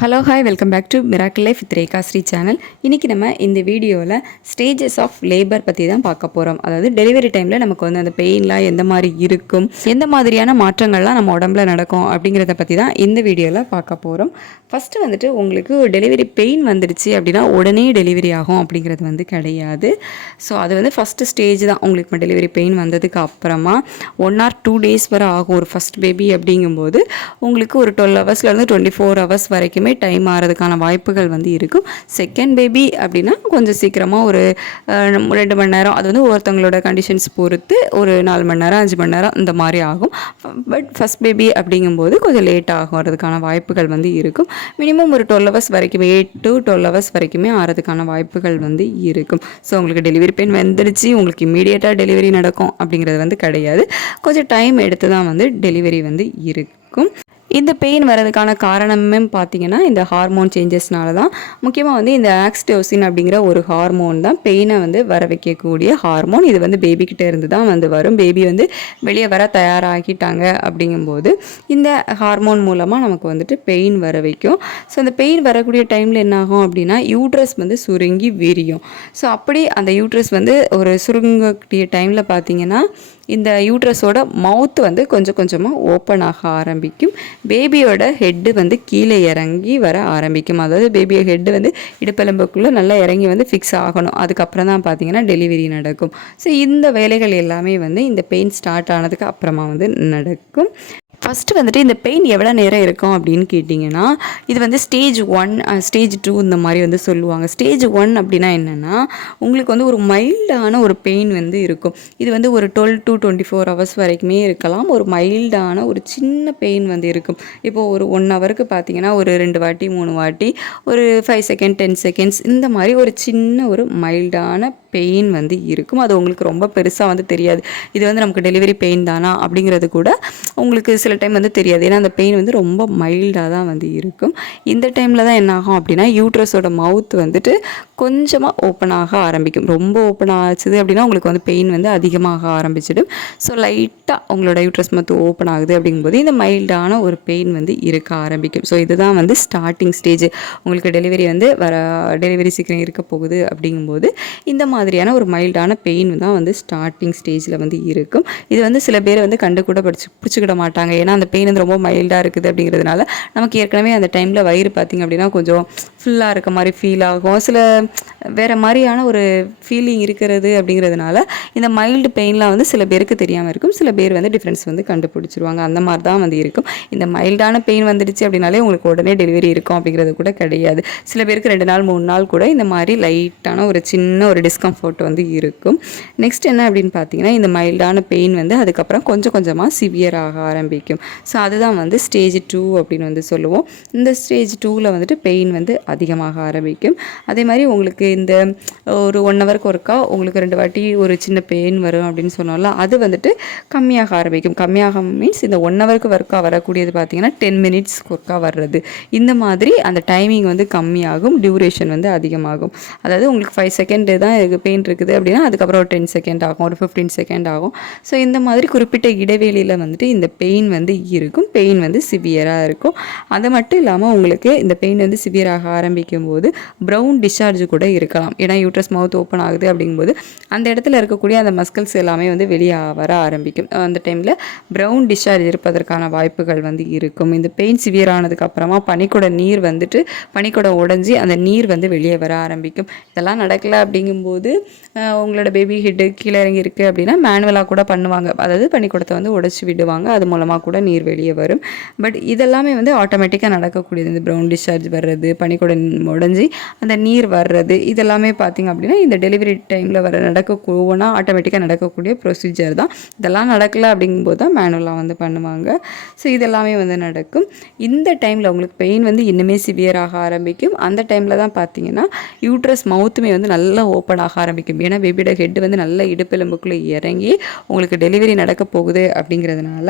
Hello hi welcome back to miracle life with Rekha Sri channel இன்றைக்கி நம்ம இந்த வீடியோவில் ஸ்டேஜஸ் ஆஃப் லேபர் பற்றி தான் பார்க்க போகிறோம் அதாவது டெலிவரி டைமில் நமக்கு வந்து அந்த பெயின்லாம் எந்த மாதிரி இருக்கும் எந்த மாதிரியான மாற்றங்கள்லாம் நம்ம உடம்புல நடக்கும் அப்படிங்கிறத பற்றி தான் இந்த வீடியோவில் பார்க்க போகிறோம் ஃபஸ்ட்டு வந்துட்டு உங்களுக்கு டெலிவரி பெயின் வந்துடுச்சு அப்படின்னா உடனே டெலிவரி ஆகும் அப்படிங்கிறது வந்து கிடையாது. ஸோ அது வந்து ஃபஸ்ட்டு ஸ்டேஜ் தான். உங்களுக்கு டெலிவரி பெயின் வந்ததுக்கு அப்புறமா ஒன் ஆர் டூ டேஸ் வரை ஆகும். ஒரு ஃபஸ்ட் பேபி அப்படிங்கும்போது உங்களுக்கு ஒரு டுவெல் ஹவர்ஸ்லேருந்து டுவெண்ட்டி ஃபோர் ஹவர்ஸ் வரைக்குமே டைம் ஆகிறதுக்கான வாய்ப்புகள் வந்து இருக்கும். செகண்ட் பேபி அப்படின்னா கொஞ்சம் சீக்கிரமாக ஒரு ரெண்டு மணி நேரம் அது வந்து ஒருத்தவங்களோட கண்டிஷன்ஸ் பொறுத்து ஒரு நாலு மணி நேரம் அஞ்சு மணி நேரம் இந்த மாதிரி ஆகும். பட் ஃபஸ்ட் பேபி அப்படிங்கும்போது கொஞ்சம் லேட் ஆகிறதுக்கான வாய்ப்புகள் வந்து இருக்கும். மினிமம் ஒரு டுவெல் ஹவர்ஸ் வரைக்கும் எயிட் டு டுவெல் ஹவர்ஸ் வரைக்குமே ஆகிறதுக்கான வாய்ப்புகள் வந்து இருக்கும். ஸோ உங்களுக்கு டெலிவரி பெயின் வந்துடுச்சு உங்களுக்கு இமீடியட்டாக டெலிவரி நடக்கும் அப்படிங்கிறது வந்து கிடையாது. கொஞ்சம் டைம் எடுத்து தான் வந்து டெலிவரி வந்து இருக்கும். இந்த பெயின் வரதுக்கான காரணமே பார்த்தீங்கன்னா இந்த ஹார்மோன் சேஞ்சஸ்னால தான் முக்கியமாக வந்து இந்த ஆக்ஸ்டோசின் அப்படிங்கிற ஒரு ஹார்மோன் தான் பெயினை வந்து வர வைக்கக்கூடிய ஹார்மோன் இது வந்து பேபிக்கிட்ட இருந்து தான் வந்து வரும். பேபி வந்து வெளியே வர தயாராகிட்டாங்க அப்படிங்கும்போது இந்த ஹார்மோன் மூலமாக நமக்கு வந்துட்டு பெயின் வர வைக்கும். ஸோ அந்த பெயின் வரக்கூடிய டைமில் என்னாகும் அப்படின்னா யூட்ரஸ் வந்து சுருங்கி விரியும். ஸோ அப்படி அந்த யூட்ரஸ் வந்து ஒரு சுருங்கக்கூடிய டைமில் பார்த்தீங்கன்னா இந்த யூட்ரஸோட மவுத் வந்து கொஞ்சம் கொஞ்சமாக ஓப்பன் ஆக ஆரம்பிக்கும். பேபியோட ஹெட்டு வந்து கீழே இறங்கி வர ஆரம்பிக்கும். அதாவது பேபியோட ஹெட்டு வந்து இடுப்பெலும்புக்குள்ளே நல்லா இறங்கி வந்து ஃபிக்ஸ் ஆகணும். அதுக்கப்புறம் தான் பார்த்தீங்கன்னா டெலிவரி நடக்கும். ஸோ இந்த வேலைகள் எல்லாமே வந்து இந்த பெயின் ஸ்டார்ட் ஆனதுக்கு அப்புறமா வந்து நடக்கும். ஃபஸ்ட்டு வந்துட்டு இந்த பெயின் எவ்வளோ நேரம் இருக்கும் அப்படின்னு கேட்டிங்கன்னா இது வந்து ஸ்டேஜ் ஒன் ஸ்டேஜ் டூ இந்த மாதிரி வந்து சொல்லுவாங்க. ஸ்டேஜ் ஒன் அப்படின்னா என்னென்னா உங்களுக்கு வந்து ஒரு மைல்டான ஒரு பெயின் வந்து இருக்கும். இது வந்து ஒரு twelve to twenty four hours வரைக்குமே இருக்கலாம். ஒரு மைல்டான ஒரு சின்ன பெயின் வந்து இருக்கும். இப்போது ஒரு ஒன் ஹவருக்கு பார்த்தீங்கன்னா ஒரு ரெண்டு வாட்டி மூணு வாட்டி ஒரு ஃபைவ் செகண்ட் டென் செகண்ட்ஸ் இந்த மாதிரி ஒரு சின்ன ஒரு மைல்டான பெயின் வந்து இருக்கும். அது உங்களுக்கு ரொம்ப பெருசாக வந்து தெரியாது. இது வந்து நமக்கு டெலிவரி பெயின் தானா? அப்படிங்கிறது கூட உங்களுக்கு சில டைம் வந்து தெரியாது. ஏன்னா அந்த பெயின் வந்து ரொம்ப மைல்டாக தான் வந்து இருக்கும். இந்த டைமில் தான் என்ன ஆகும் அப்படின்னா யூட்ரஸோட மவுத் வந்துட்டு கொஞ்சமாக ஓப்பன் ஆக ஆரம்பிக்கும். ரொம்ப ஓப்பன் ஆச்சுது அப்படின்னா உங்களுக்கு வந்து பெயின் வந்து அதிகமாக ஆரம்பிச்சிடும். ஸோ லைட்டாக உங்களோட யூட்ரஸ் மவுத் ஓப்பன் ஆகுது அப்படிங்கும்போது இந்த மைல்டான ஒரு பெயின் வந்து இருக்க ஆரம்பிக்கும். ஸோ இதுதான் வந்து ஸ்டார்டிங் ஸ்டேஜ் உங்களுக்கு டெலிவரி வந்து வர டெலிவரி சீக்கிரம் இருக்க போகுது அப்படிங்கும்போது இந்த மாதிரி மாதிரியான ஒரு மைல்டான பெயின் தான் வந்து ஸ்டார்டிங் ஸ்டேஜில் வந்து இருக்கும். இது வந்து சில பேர் வந்து கண்டு கூட படிச்சு பிடிச்சிக்கிட மாட்டாங்க. ஏன்னா அந்த பெயின் வந்து ரொம்ப மைல்டாக இருக்குது அப்படிங்கிறதுனால நமக்கு ஏற்கனவே அந்த டைமில் வயிறு பார்த்திங்க அப்படின்னா கொஞ்சம் ஃபுல்லாக இருக்க மாதிரி ஃபீல் ஆகும். சில வேறு மாதிரியான ஒரு ஃபீலிங் இருக்கிறது அப்படிங்கிறதுனால இந்த மைல்டு பெயின்லாம் வந்து சில பேருக்கு தெரியாமல் இருக்கும். சில பேர் வந்து டிஃப்ரென்ஸ் வந்து கண்டுபிடிச்சிருவாங்க. அந்த மாதிரி தான் வந்து இருக்கும். இந்த மைல்டான பெயின் வந்துடுச்சு அப்படின்னாலே உங்களுக்கு உடனே டெலிவரி இருக்கும் அப்படிங்கிறது கூட கிடையாது. சில பேருக்கு ரெண்டு நாள் மூணு நாள் கூட இந்த மாதிரி லைட்டான ஒரு சின்ன ஒரு டிஸ்கம்ஃபர்ட் வந்து இருக்கும். நெக்ஸ்ட் என்ன அப்படின்னு பார்த்தீங்கன்னா இந்த மைல்டான பெயின் வந்து அதுக்கப்புறம் கொஞ்சம் கொஞ்சமாக சிவியர் ஆக ஆரம்பிக்கும். ஸோ அதுதான் வந்து ஸ்டேஜ் டூ அப்படின்னு வந்து சொல்லுவோம். இந்த ஸ்டேஜ் டூவில் வந்துட்டு பெயின் வந்து அதிகமாக ஆரம்பிக்கும். அதே மாதிரி உங்களுக்கு இந்த ஒரு ஒன் ஹவருக்கு ஒருக்கா உங்களுக்கு ரெண்டு வாட்டி ஒரு சின்ன பெயின் வரும் அப்படின்னு சொன்னோம்ல அது வந்துட்டு கம்மியாக ஆரம்பிக்கும். கம்மியாக மீன்ஸ் இந்த ஒன் ஹவருக்கு ஒர்க்கா வரக்கூடியது பார்த்தீங்கன்னா டென் மினிட்ஸ் ஒர்க்கா வர்றது. இந்த மாதிரி அந்த டைமிங் வந்து கம்மியாகும் டியூரேஷன் வந்து அதிகமாகும். அதாவது உங்களுக்கு ஃபைவ் செகண்டு தான் பெயின் இருக்குது அப்படின்னா அதுக்கப்புறம் ஒரு டென் செகண்ட் ஆகும் ஒரு ஃபிஃப்டீன் செகண்ட் ஆகும். ஸோ இந்த மாதிரி குறிப்பிட்ட இடைவெளியில் வந்துட்டு இந்த பெயின் வந்து இருக்கும் பெயின் வந்து சிவியராக இருக்கும். அது மட்டும் இல்லாமல் உங்களுக்கு இந்த பெயின் வந்து சிவியராக ஆரம்பிக்கும் போது ப்ரௌன் டிஸ்சார்ஜ் கூட இருக்கலாம். ஏன்னா யூட்ரஸ் மவுத் ஓப்பன் ஆகுது அப்படிங்கும்போது அந்த இடத்துல இருக்கக்கூடிய அந்த மஸ்கல்ஸ் எல்லாமே வந்து வெளியே வர ஆரம்பிக்கும். அந்த டைமில் ப்ரௌன் டிஸ்சார்ஜ் இருப்பதற்கான வாய்ப்புகள் வந்து இருக்கும். இந்த பெயின் சிவியர் ஆனதுக்கப்புறமா பனிக்கூட நீர் வந்துட்டு பனிக்கூடம் உடஞ்சி அந்த நீர் வந்து வெளியே வர ஆரம்பிக்கும். இதெல்லாம் நடக்கலை அப்படிங்கும்போது வந்து உங்களோட பேபி ஹெட்டு கீழே இறங்கி இருக்குது அப்படின்னா மேனுவலாக கூட பண்ணுவாங்க. அதாவது பனிக்கூடத்தை வந்து உடச்சி விடுவாங்க. அது மூலமாக கூட நீர் வெளியே வரும். பட் இதெல்லாமே வந்து ஆட்டோமேட்டிக்காக நடக்கக்கூடியது. இந்த ப்ரௌன் டிஸ்சார்ஜ் வர்றது பனிக்கூடம் உடஞ்சி அந்த நீர் வர்றது இதெல்லாமே பார்த்திங்க அப்படின்னா இந்த டெலிவரி டைமில் வர நடக்க ஒவ்வொன்றா ஆட்டோமேட்டிக்காக நடக்கக்கூடிய ப்ரொசீஜர் தான். இதெல்லாம் நடக்கலை அப்படிங்கும்போது தான் மேனுவலாக வந்து பண்ணுவாங்க. ஸோ இதெல்லாமே வந்து நடக்கும். இந்த டைமில் உங்களுக்கு பெயின் வந்து இன்னுமே சிவியராக ஆரம்பிக்கும். அந்த டைமில் தான் பார்த்தீங்கன்னா யூட்ரஸ் மவுத்துமே வந்து நல்லா ஓப்பன் ஆக ஆரம்பிக்கும். ஏன்னா பேபியோட ஹெட் வந்து நல்ல இடுப்பெலும்புக்குள்ளே இறங்கி உங்களுக்கு டெலிவரி நடக்க போகுது அப்படிங்கிறதுனால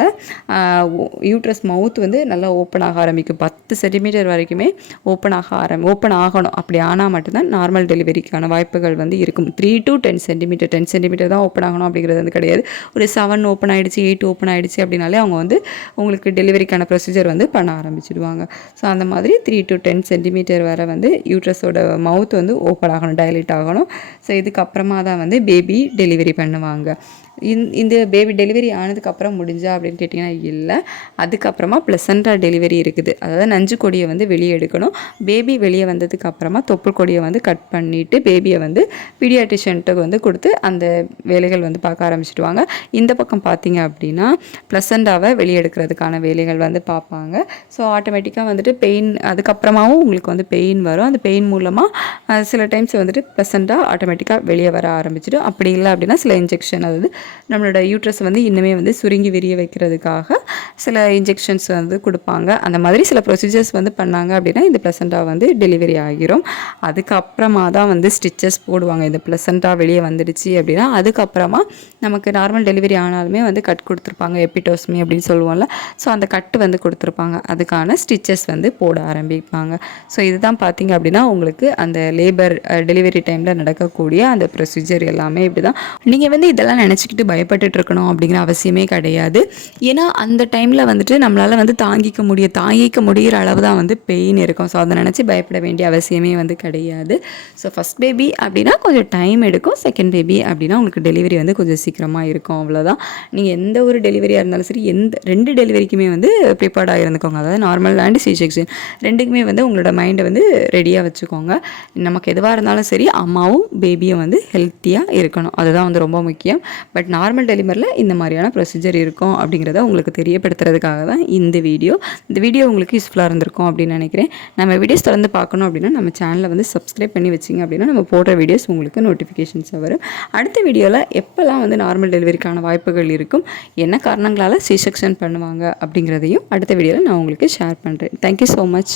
யூட்ரஸ் மவுத் வந்து நல்லா ஓப்பன் ஆக ஆரம்பிக்கும். பத்து சென்டிமீட்டர் வரைக்குமே ஓப்பன் ஆக ஆரம்பி ஓப்பன் ஆகணும். அப்படி ஆனால் மட்டும்தான் நார்மல் டெலிவரிக்கான வாய்ப்புகள் வந்து இருக்கும். Three to ten centimetre ten centimetre தான் ஓப்பன் ஆகணும் அப்படிங்கிறது வந்து கிடையாது. ஒரு செவன் ஓப்பன் ஆகிடுச்சு எயிட் ஓப்பன் ஆகிடுச்சு அப்படின்னாலே அவங்க வந்து உங்களுக்கு டெலிவரிக்கான ப்ரொசீஜர் வந்து பண்ண ஆரம்பிச்சிடுவாங்க. ஸோ அந்த மாதிரி த்ரீ டு டென் சென்டிமீட்டர் வரை வந்து யூட்ரஸோட மவுத் வந்து ஓப்பன் ஆகணும் டைலேட் ஆகணும். ஸோ இதுக்கப்புறமா தான் வந்து பேபி டெலிவரி பண்ணுவாங்க. இந் இந்த பேபி டெலிவரி ஆனதுக்கப்புறம் முடிஞ்சா அப்படின்னு கேட்டிங்கன்னா இல்லை. அதுக்கப்புறமா ப்ளசண்டா டெலிவரி இருக்குது. அதாவது நஞ்சு கொடியை வந்து வெளியே எடுக்கணும். பேபி வெளியே வந்ததுக்கப்புறமா தொப்புள் கொடியை வந்து கட் பண்ணிவிட்டு பேபியை வந்து பீடியாட்ரிஷன்ட்டு வந்து கொடுத்து அந்த வேலைகள் வந்து பார்க்க ஆரம்பிச்சிடுவாங்க. இந்த பக்கம் பார்த்தீங்க அப்படின்னா ப்ளசண்டாவை வெளியே எடுக்கிறதுக்கான வேலைகள் வந்து பார்ப்பாங்க. ஸோ ஆட்டோமேட்டிக்காக வந்துட்டு பெயின் அதுக்கப்புறமாவும் உங்களுக்கு வந்து பெயின் வரும். அந்த பெயின் மூலமாக சில டைம்ஸ் வந்துட்டு ப்ளசண்டாக ஆட்டோமேட்டிக்காக வெளியே வர ஆரம்பிச்சிடும். அப்படி இல்லை அப்படின்னா சில இன்ஜெக்ஷன் அதாவது நம்மளோட யூட்ரஸ் வந்து இன்னுமே வந்து சுருங்கி விரிய வைக்கிறதுக்காக சில இன்ஜெக்ஷன்ஸ் வந்து கொடுப்பாங்க. அந்த மாதிரி சில ப்ரொசீஜர்ஸ் வந்து பண்ணாங்க அப்படின்னா இந்த ப்ளசண்ட்டாக வந்து டெலிவரி ஆகிரும். அதுக்கப்புறமா தான் வந்து ஸ்டிச்சஸ் போடுவாங்க. இந்த ப்ளசண்ட்டாக வெளியே வந்துடுச்சு அப்படின்னா அதுக்கப்புறமா நமக்கு நார்மல் டெலிவரி ஆனாலுமே வந்து கட் கொடுத்துருப்பாங்க. எப்பிடோஸ்மி அப்படின்னு சொல்லுவோம்ல. ஸோ அந்த கட்டு வந்து கொடுத்துருப்பாங்க. அதுக்கான ஸ்டிச்சஸ் வந்து போட ஆரம்பிப்பாங்க. ஸோ இதுதான் பார்த்தீங்க அப்படின்னா உங்களுக்கு அந்த லேபர் டெலிவரி டைமில் நடக்கக்கூடிய அந்த ப்ரொசீஜர் எல்லாமே இப்படி தான் நீங்கள் வந்து இதெல்லாம் நினச்சிக்கிட்டு பயப்பட்டுட்டு இருக்கணும் அப்படிங்கிற அவசியமே கிடையாது. ஏன்னா அந்த டைமில் வந்துட்டு நம்மளால் வந்து தாங்கிக்க முடிய தாங்கிக்க முடிகிற அளவு தான் வந்து பெயின் இருக்கும். ஸோ அதை நினச்சி பயப்பட வேண்டிய அவசியமே வந்து கிடையாது. ஸோ ஃபஸ்ட் பேபி அப்படின்னா கொஞ்சம் டைம் எடுக்கும். செகண்ட் பேபி அப்படின்னா உங்களுக்கு டெலிவரி வந்து கொஞ்சம் சீக்கிரமாக இருக்கும். அவ்வளோதான் நீங்கள் எந்த ஒரு டெலிவரியாக இருந்தாலும் சரி எந்த ரெண்டு டெலிவரிக்குமே வந்து ப்ரிப்பேர்டாக இருந்துக்கோங்க அதாவது நார்மல் அண்ட் சி செக்ஷன் ரெண்டுக்குமே வந்து உங்களோட மைண்டை வந்து ரெடியாக வச்சுக்கோங்க. நமக்கு எதுவாக இருந்தாலும் சரி அம்மாவும் பேபியும் வந்து ஹெல்த்தியாக இருக்கணும். அதுதான் வந்து ரொம்ப முக்கியம். பட் பட் நார்மல் டெலிவரியில் இந்த மாதிரியான ப்ரொசீஜர் இருக்கும் அப்படிங்கிறத உங்களுக்கு தெரியப்படுத்துறதுக்காக தான் இந்த வீடியோ. இந்த வீடியோ உங்களுக்கு யூஸ்ஃபுல்லாக இருந்திருக்கும் அப்படின்னு நினைக்கிறேன். நம்ம வீடியோஸ் தொடர்ந்து பார்க்கணும் அப்படின்னா நம்ம சேனலை வந்து சப்ஸ்கிரைப் பண்ணி வச்சிங்க அப்படின்னா நம்ம போடுற வீடியோஸ் உங்களுக்கு நோட்டிஃபிகேஷன்ஸ் வரும். அடுத்த வீடியோவில் எப்போல்லாம் வந்து நார்மல் டெலிவரிக்கான வாய்ப்புகள் இருக்கும் என்ன காரணங்களால் சி செக்ஷன் பண்ணுவாங்க அப்படிங்கிறதையும் அடுத்த வீடியோவில் நான் உங்களுக்கு ஷேர் பண்ணுறேன் தேங்க்யூ ஸோ மச்